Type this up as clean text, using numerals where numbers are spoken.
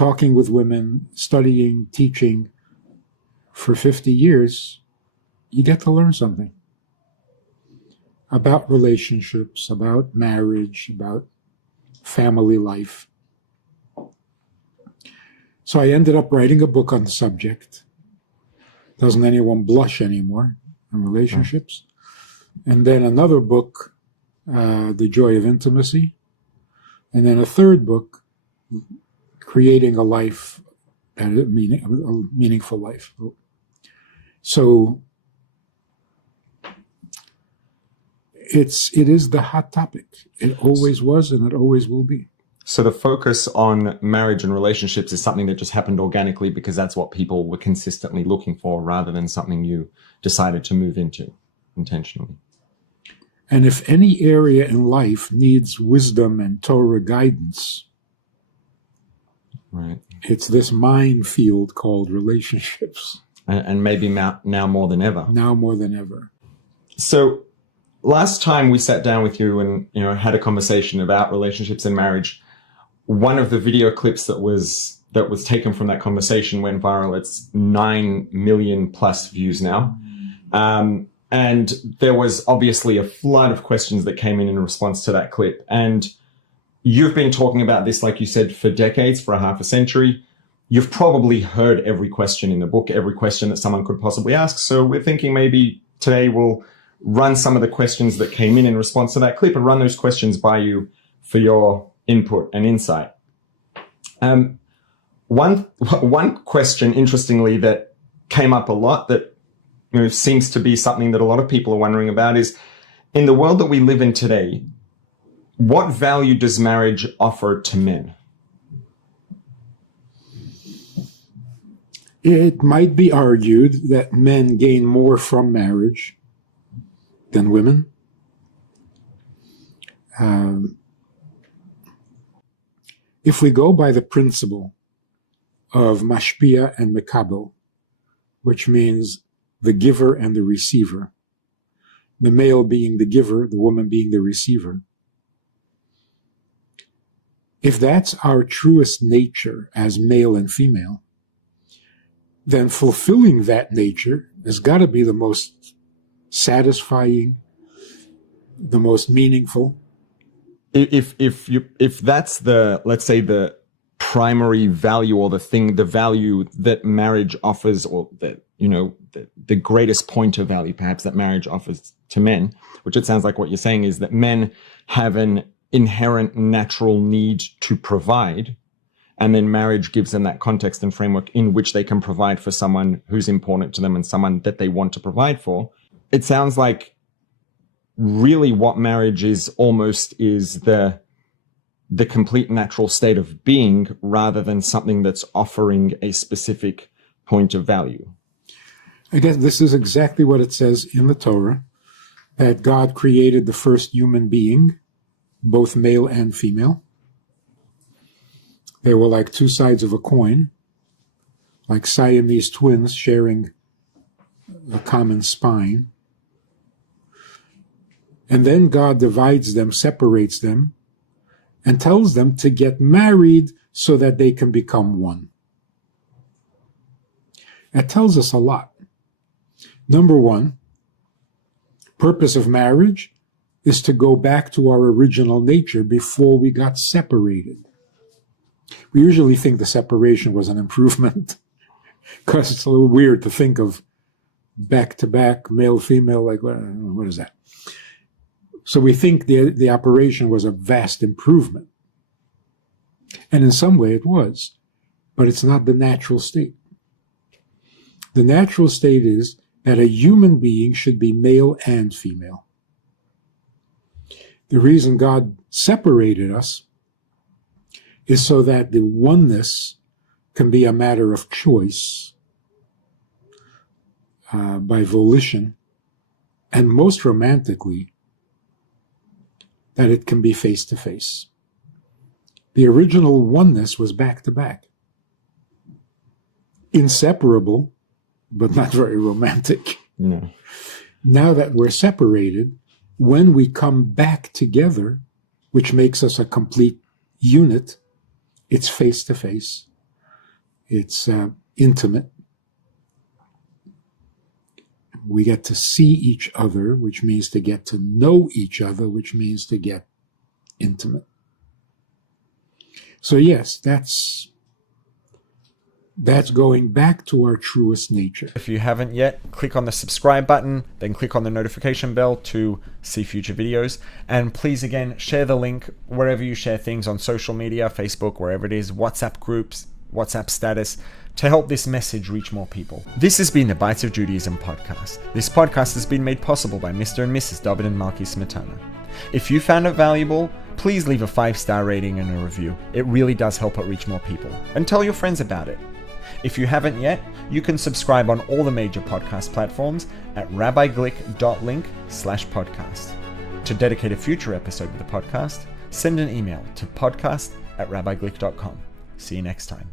talking with women, studying, teaching for 50 years, you get to learn something about relationships, about marriage, about family life. So I ended up writing a book on the subject. Doesn't anyone blush anymore in relationships? And then another book, The Joy of Intimacy. And then a third book, Creating a Life, a Meaningful Life. So it is the hot topic. It always was, and it always will be. So the focus on marriage and relationships is something that just happened organically because that's what people were consistently looking for, rather than something you decided to move into intentionally. And if any area in life needs wisdom and Torah guidance, right, it's this minefield called relationships. And maybe now more than ever. Now more than ever. So last time we sat down with you and had a conversation about relationships and marriage, one of the video clips that was taken from that conversation went viral. It's 9 million plus views now. And there was obviously a flood of questions that came in response to that clip. And you've been talking about this, like you said, for decades, for a half a century. You've probably heard every question in the book, every question that someone could possibly ask. So we're thinking maybe today we'll run some of the questions that came in response to that clip and run those questions by you for your input and insight. One question, interestingly, that came up a lot that seems to be something that a lot of people are wondering about is, in the world that we live in today, what value does marriage offer to men? It might be argued that men gain more from marriage than women. If we go by the principle of mashpia and mekabel, which means the giver and the receiver, the male being the giver, the woman being the receiver. If that's our truest nature as male and female, then fulfilling that nature has got to be the most satisfying, the most meaningful. If that's the, let's say, the primary value, or the value that marriage offers, or that the greatest point of value perhaps that marriage offers to men, which it sounds like what you're saying is that men have an inherent natural need to provide, and then marriage gives them that context and framework in which they can provide for someone who's important to them and someone that they want to provide for. It sounds like really what marriage is almost is the complete natural state of being, rather than something that's offering a specific point of value. I guess this is exactly what it says in the Torah, that God created the first human being, both male and female. They were like two sides of a coin, like Siamese twins sharing a common spine. And then God divides them, separates them, and tells them to get married so that they can become one. That tells us a lot. Number one, purpose of marriage is to go back to our original nature before we got separated. We usually think the separation was an improvement because it's a little weird to think of back-to-back, male-female, like, what is that? So we think the operation was a vast improvement. And in some way it was, but it's not the natural state. The natural state is that a human being should be male and female. The reason God separated us is so that the oneness can be a matter of choice, by volition, and most romantically, that it can be face to face. The original oneness was back to back. Inseparable, but not very romantic. No. Now that we're separated, when we come back together, which makes us a complete unit, it's face to face. It's intimate. We get to see each other, which means to get to know each other, which means to get intimate. So yes, that's going back to our truest nature. If you haven't yet, click on the subscribe button, then click on the notification bell to see future videos. And please, again, share the link wherever you share things on social media, Facebook, wherever it is, WhatsApp groups, WhatsApp status, to help this message reach more people. This has been the Bites of Judaism podcast. This podcast has been made possible by Mr. and Mrs. David and Malki Smetana. If you found it valuable, please leave a 5-star rating and a review. It really does help it reach more people. And tell your friends about it. If you haven't yet, you can subscribe on all the major podcast platforms at rabbiglick.link/podcast. To dedicate a future episode of the podcast, send an email to podcast@rabbiglick.com. See you next time.